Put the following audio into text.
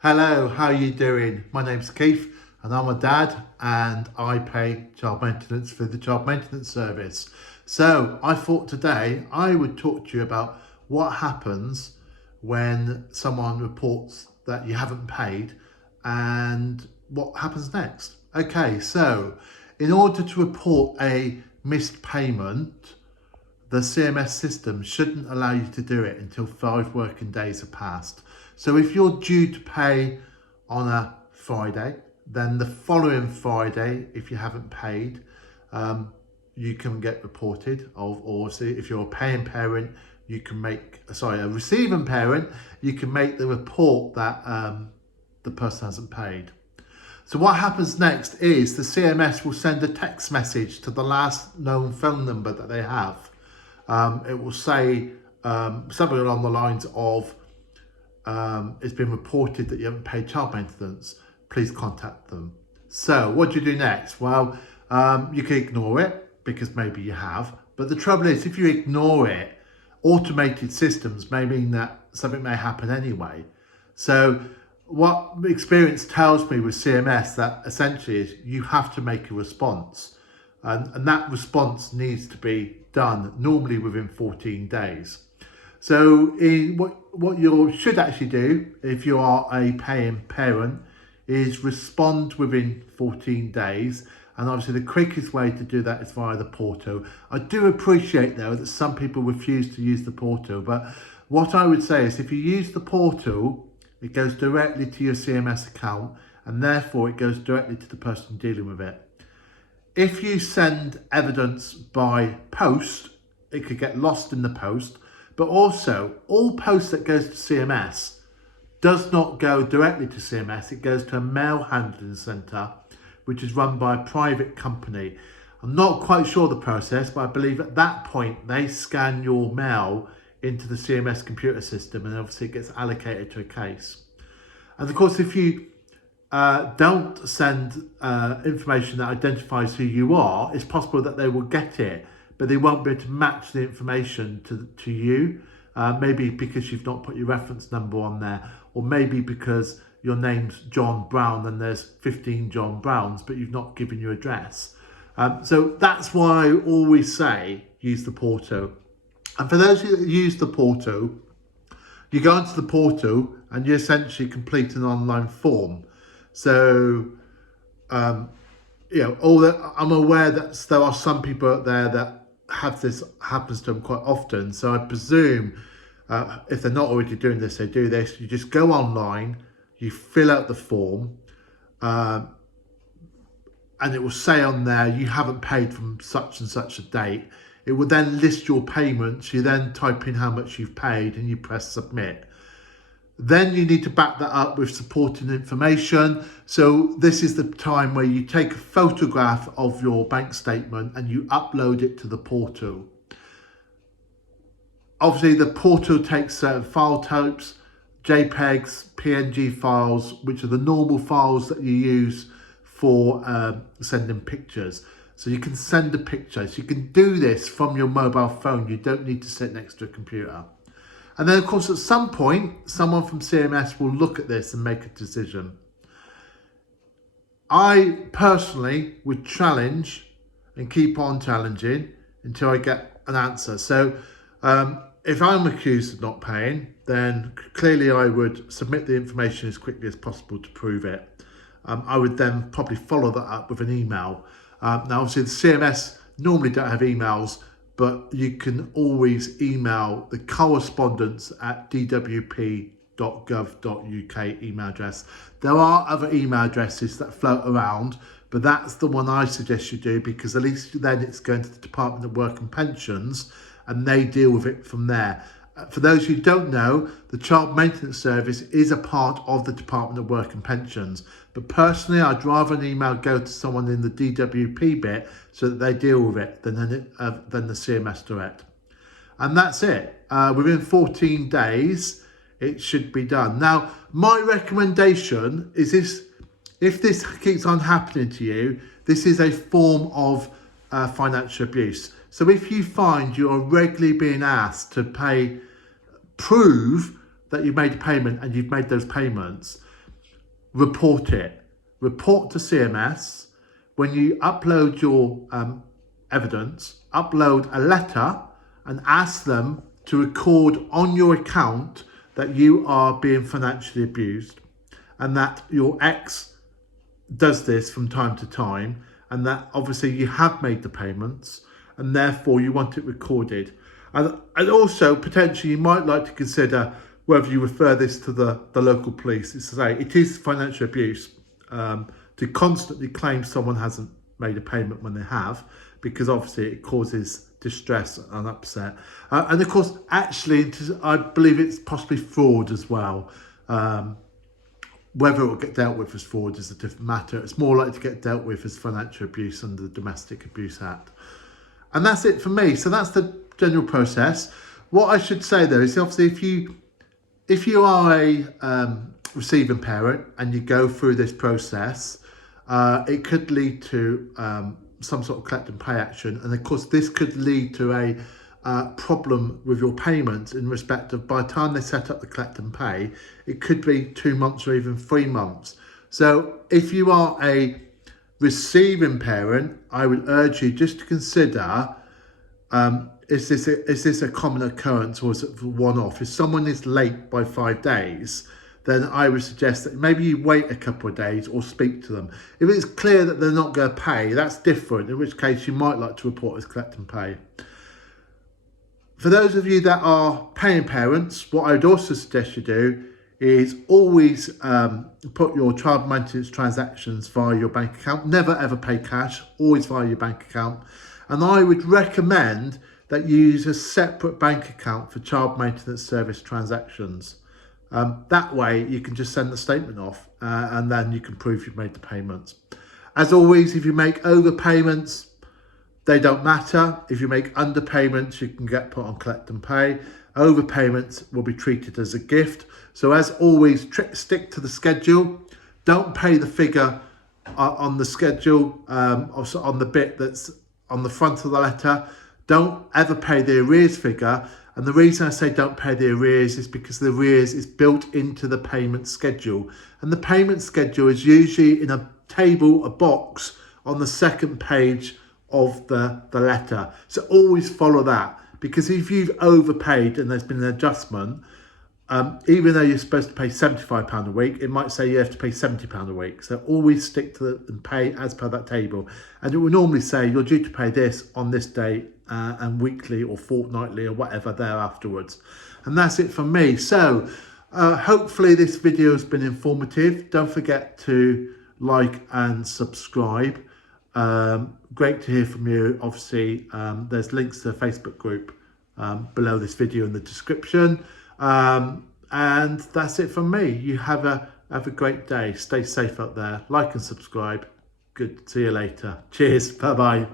Hello, how are you doing? My name's Keith and I'm a dad and I pay child maintenance for the child maintenance service. So I thought today I would talk to you about what happens when someone reports that you haven't paid and what happens next. Okay, so in order to report a missed payment, the CMS system shouldn't allow you to do it until 5 working days have passed. So if you're due to pay on a Friday, then the following Friday, if you haven't paid, you can get reported of, or see if you're a paying parent, you can make, sorry, a receiving parent, you can make the report that the person hasn't paid. So what happens next is the CMS will send a text message to the last known phone number that they have. It will say something along the lines of, it's been reported that you haven't paid child maintenance, please contact them. So what do you do next? Well, you can ignore it because maybe you have, but the trouble is if you ignore it, automated systems may mean that something may happen anyway. So what experience tells me with CMS that essentially is you have to make a response, and that response needs to be done normally within 14 days. So what you should actually do if you are a paying parent is respond within 14 days. And obviously the quickest way to do that is via the portal. I do appreciate though that some people refuse to use the portal, but what I would say is if you use the portal, it goes directly to your CMS account and therefore it goes directly to the person dealing with it. If you send evidence by post, it could get lost in the post, but also all post that goes to CMS does not go directly to CMS, it goes to a mail handling centre, which is run by a private company. I'm not quite sure the process, but I believe at that point they scan your mail into the CMS computer system and obviously it gets allocated to a case. And of course, if you don't send information that identifies who you are, it's possible that they will get it, but they won't be able to match the information to you. Maybe because you've not put your reference number on there, or maybe because your name's John Brown and there's 15 John Browns, but you've not given your address. So that's why I always say use the portal. And for those who use the portal, you go into the portal and you essentially complete an online form. So, I'm aware that there are some people out there that have this happens to them quite often. So I presume if they're not already doing this, they do this. You just go online, you fill out the form, and it will say on there, you haven't paid from such and such a date. It will then list your payments. You then type in how much you've paid and you press submit. Then you need to back that up with supporting information. So this is the time where you take a photograph of your bank statement and you upload it to the portal. Obviously the portal takes certain file types, JPEGs, PNG files, which are the normal files that you use for sending pictures. So you can send a picture. So you can do this from your mobile phone. You don't need to sit next to a computer. And then of course, at some point, someone from CMS will look at this and make a decision. I personally would challenge and keep on challenging until I get an answer. So if I'm accused of not paying, then clearly I would submit the information as quickly as possible to prove it. I would then probably follow that up with an email. Now, obviously, the CMS normally don't have emails, but you can always email the correspondence at dwp.gov.uk email address. There are other email addresses that float around, but that's the one I suggest you do because at least then it's going to the Department of Work and Pensions and they deal with it from there. For those who don't know, the Child Maintenance Service is a part of the Department of Work and Pensions. But personally, I'd rather an email go to someone in the DWP bit so that they deal with it than the CMS Direct. And that's it. Within 14 days, it should be done. Now, my recommendation is this: if this keeps on happening to you, this is a form of financial abuse. So if you find you are regularly being asked to prove that you've made a payment and you've made those payments, report it. Report to CMS. When you upload your evidence, upload a letter and ask them to record on your account that you are being financially abused and that your ex does this from time to time, and that obviously you have made the payments and therefore you want it recorded. And also potentially you might like to consider whether you refer this to the local police. It's to say it is financial abuse to constantly claim someone hasn't made a payment when they have, because obviously it causes distress and upset. And of course, actually, I believe it's possibly fraud as well. Whether it will get dealt with as fraud is a different matter. It's more likely to get dealt with as financial abuse under the Domestic Abuse Act. And that's it for me. So that's the general process. What I should say though is obviously if you are a receiving parent and you go through this process, it could lead to some sort of collect and pay action. And of course, this could lead to a problem with your payments in respect of by the time they set up the collect and pay, it could be 2 months or even 3 months. So if you are a receiving parent, I would urge you just to consider, is this a common occurrence or is it one-off? If someone is late by 5 days, then I would suggest that maybe you wait a couple of days or speak to them. If it's clear that they're not going to pay, that's different, in which case you might like to report as collect and pay. For those of you that are paying parents, what I would also suggest you do is always put your child maintenance transactions via your bank account. Never ever pay cash, always via your bank account. And I would recommend that you use a separate bank account for child maintenance service transactions. That way you can just send the statement off and then you can prove you've made the payments. As always, if you make overpayments, they don't matter. If you make underpayments, you can get put on collect and pay. Overpayments will be treated as a gift. So as always, stick to the schedule. Don't pay the figure on the schedule, also on the bit that's on the front of the letter. Don't ever pay the arrears figure. And the reason I say don't pay the arrears is because the arrears is built into the payment schedule. And the payment schedule is usually in a table, a box on the second page of the letter. So always follow that, because if you've overpaid and there's been an adjustment, even though you're supposed to pay £75 a week, it might say you have to pay £70 a week. So always stick to and pay as per that table. And it will normally say you're due to pay this on this date and weekly or fortnightly or whatever there afterwards. And that's it from me. So hopefully this video has been informative. Don't forget to like and subscribe. Great to hear from you. Obviously, there's links to the Facebook group below this video in the description. And that's it from me. You have a great day. Stay safe out there. Like and subscribe. Good. See you later. Cheers. Bye bye.